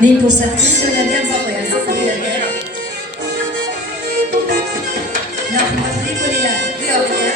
Men ko'rsatgan joylarga ham qo'yasiz bu yerga. Rahmatli bo'linglar bu yoqqa.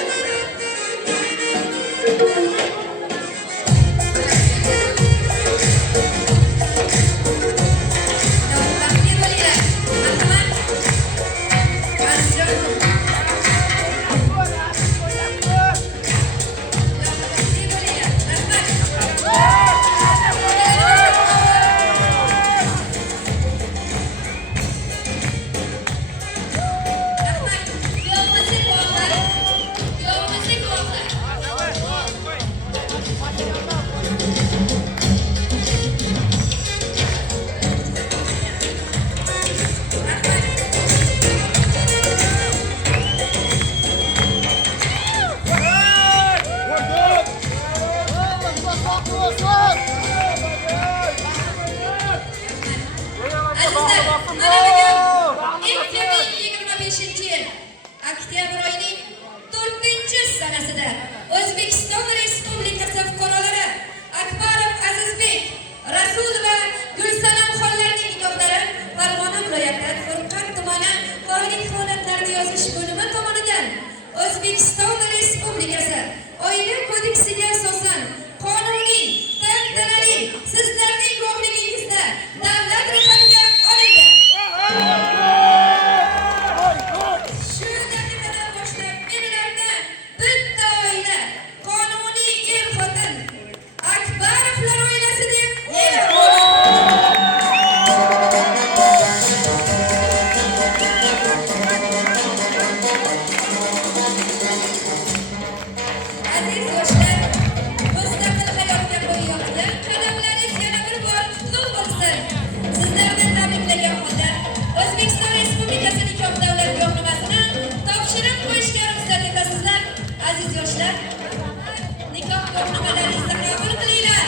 Oktyabr oyining 4-sanasida O'zbekiston Respublikasi fuqarolari Akbarov Azizbek, Rasulova Gulsanamxonlarning nikohlari Farg'ona viloyati Furqat tumani Oylik holatlarni yozish bo'limi tomonidan O'zbekiston Respublikasi Oila kodeksiga asosan qonuniy, tantanali sizlarning guvohligingizda davlat ro'yxatiga olindi. Nikoh guvohnomalaringizni qabul qilinglar.